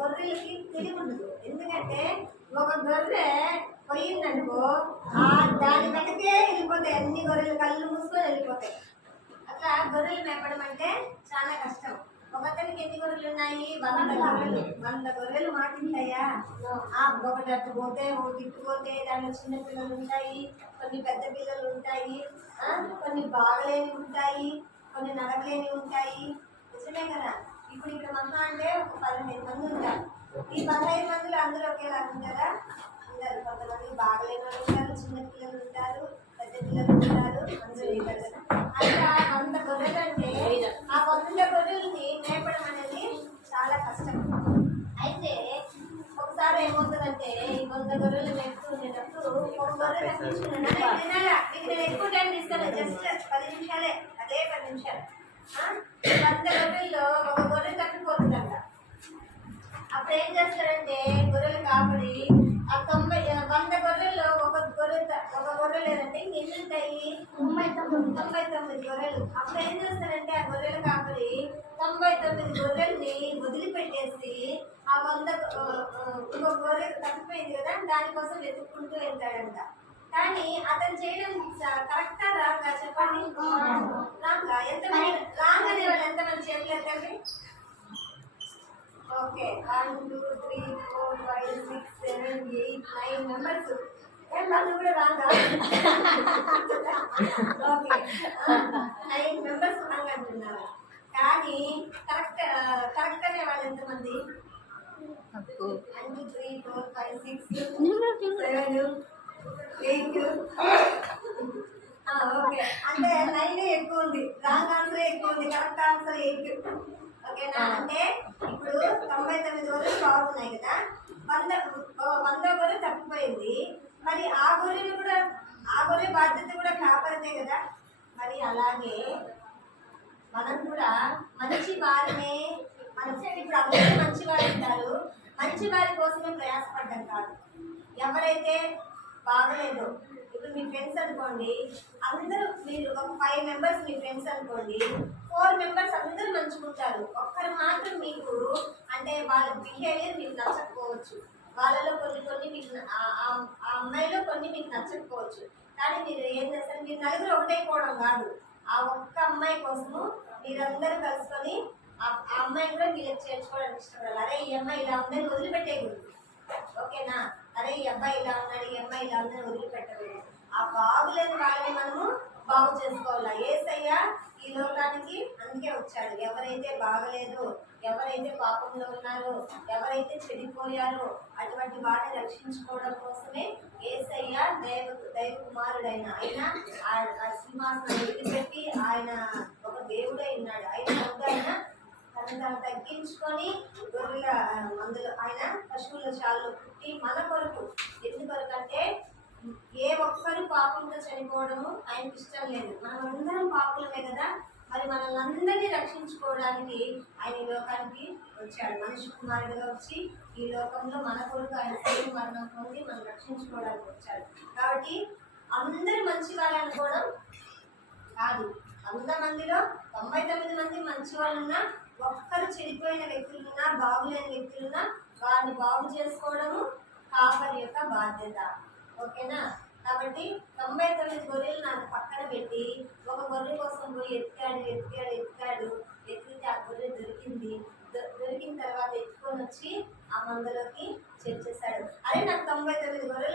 గొర్రెలకి తెలివి ఉండదు. ఎందుకంటే ఒక గొర్రె పోయిందనుకో దాని వెనకే వెళ్ళిపోతాయి, అన్ని గొర్రెలు కళ్ళు మూసుకొని వెళ్ళిపోతాయి. అట్లా గొర్రెలు మేపడం అంటే చాలా కష్టం. ఒకతనికి ఎన్ని గొర్రెలు ఉన్నాయి? 100 గొర్రెలు. 100 గొర్రెలు మాటింటాయా? ఒకటి అట్టు పోతే ఒకటి ఇట్టుపోతే దాంట్లో చిన్న పిల్లలు ఉంటాయి, కొన్ని పెద్ద పిల్లలు ఉంటాయి, కొన్ని బాగలేని ఉంటాయి, కొన్ని నడవలేని ఉంటాయి. నిజమే కదా? ఇప్పుడు ఇక్కడ మహా అంటే ఒక 15 మంది ఉంటారు. ఈ 15 మందిలో అందరూ ఒకేలాగా ఉంటారా? ఉంటారు. కొంతమంది బాగలేని వాళ్ళు ఉంటారు, చిన్న పిల్లలు ఉంటారు, పెద్ద పిల్లలు ఉంటారు, అందరూ ఉంటారు కదా. అట్లా 100 గొర్రెలు అంటే ఆ 100 గొర్రెల్ని మేపడం అనేది చాలా కష్టం. అయితే ఒకసారి ఏమవుతుందంటే ఈ 100 గొర్రెలు మేపుతూ ఉండేటప్పుడు ఒక గొర్రె మీకు నేను ఎక్కువ టైం తీసుకోలేదు, జస్ట్ 10 నిమిషాలే, అదే 10 నిమిషాలు. 100 గొర్రెల్లో ఒక గొర్రె తప్పిపోతుందంట. అప్పుడు ఏం చేస్తారంటే గొర్రెలు కాపడి ఆ 100 గొర్రెల్లో ఒక గొర్రె లేదంటే ఎన్ని ఉంటాయి? 99 గొర్రెలు. అప్పుడు ఏం చేస్తారంటే ఆ గొర్రెలు కాపడి 99 గొర్రెల్ని వదిలిపెట్టేసి ఆ 100 ఇంకొక గొర్రె తప్పిపోయింది కదా దానికోసం వెతుక్కుంటూ వెళ్తాడంట. కానీ అతను చేయడం కరెక్టా రాంగా చెప్పండి? రాంగా. ఎంతమంది రాంగ్ అనే వాళ్ళు ఎంతమంది చేతులు ఎత్తండి? Okay, 1 2 3 4 5 6 7 8 9 members. వాళ్ళు కూడా రాంగా? ఓకే, 9 మెంబర్స్ రాంగ్ అంటున్నారు. కానీ కరెక్ట్ అనే వాళ్ళు ఎంతమంది? 1 2 3 4 5 6 7 8. ఓకే, అంటే 9 ఎక్కువ ఉంది, రాంగ్ ఆన్సర్ ఎక్కువ ఉంది, కరెక్ట్ ఆన్సర్ 8. ఓకేనా? అంటే ఇప్పుడు 99 గొర్రెలు బాగున్నాయి కదా, 100 గొర్రె తప్పిపోయింది. మరి ఆ గొర్రె బాధ్యత కూడా కాపాడితే కదా. మరి అలాగే మనం కూడా మంచి వారినే ఇప్పుడు అందరూ మంచి వారు ఉంటారు, మంచి వారి కోసమే ప్రయాసపడ్డం కాదు. ఎవరైతే బాగలేదో, ఇప్పుడు మీ ఫ్రెండ్స్ అనుకోండి, అందరూ మీరు ఒక 5 మెంబర్స్ మీ ఫ్రెండ్స్ అనుకోండి, 4 మెంబర్స్ అందరూ మంచుకుంటారు, ఒక్కరు మాత్రం మీకు అంటే వాళ్ళ బిహేవియర్ మీకు నచ్చకపోవచ్చు, వాళ్ళలో కొన్ని మీకు ఆ అమ్మాయిలో కొన్ని మీకు నచ్చకపోవచ్చు. కానీ మీరు ఏం చేస్తారు? మీరు నలుగురు ఒకటైపోవడం కాదు, ఆ ఒక్క అమ్మాయి కోసము మీరందరూ కలుసుకొని ఆ అమ్మాయిని కూడా మీరు చేర్చుకోవడానికి ఇష్టపడాలి. అరే ఈ అమ్మాయి ఇలా ఉందని వదిలిపెట్టేయకూడదు. ఓకేనా? అరే ఈ అబ్బాయి ఇలా ఉన్నాడు, ఈ అమ్మాయి ఇలా ఉందని వదిలిపెట్టకూడదు. ఆ బాగులేని వాళ్ళని మనము బాగు చేసుకోవాలా. యేసయ్య ఈ లోకానికి అందుకే వచ్చాడు. ఎవరైతే బాగలేదో, ఎవరైతే పాపంలో ఉన్నారో, ఎవరైతే చెడిపోయారో అటువంటి వారిని రక్షించుకోవడం కోసమే యేసయ్య దైవ కుమారుడైన ఆయన ఆ సింహాసనం వదిలిపెట్టి ఆయన ఒక దేవుడై ఉన్నాడు. ఆయన తను తగ్గించుకొని గొర్రెల మందులు ఆయన పశువుల శాలలో పుట్టి మన కొరకు. ఎందుకొరకు అంటే ఏ ఒక్కరు పాపంతో చనిపోవడము ఆయనకి ఇష్టం లేదు. మనం అందరం పాపులమే కదా. మరి మనల్ని అందరినీ రక్షించుకోవడానికి ఆయన ఈ లోకానికి వచ్చాడు. మనిషి కుమారుడుగా వచ్చి ఈ లోకంలో మన కొరకు ఆయన శరీర మరణం పొంది మనం రక్షించుకోవడానికి వచ్చాడు. కాబట్టి అందరూ మంచి వాళ్ళు అనుకోవడం కాదు. 100 మందిలో 99 మంది మంచి వాళ్ళున్నా, ఒక్కరు చెడిపోయిన వ్యక్తులున్నా, బాగులేని వ్యక్తులున్నా వారిని బాగు చేసుకోవడము కాపరి యొక్క బాధ్యత. ఓకేనా? కాబట్టి 99 గొర్రెలు నాకు పక్కన పెట్టి ఒక గొర్రె కోసం పోయి ఎత్తితే ఆ గొర్రె దొరికింది. దొరికిన తర్వాత ఎత్తుకొని వచ్చి ఆ మందలోకి చేర్చేశాడు. అదే నాకు 99 గొర్రెలు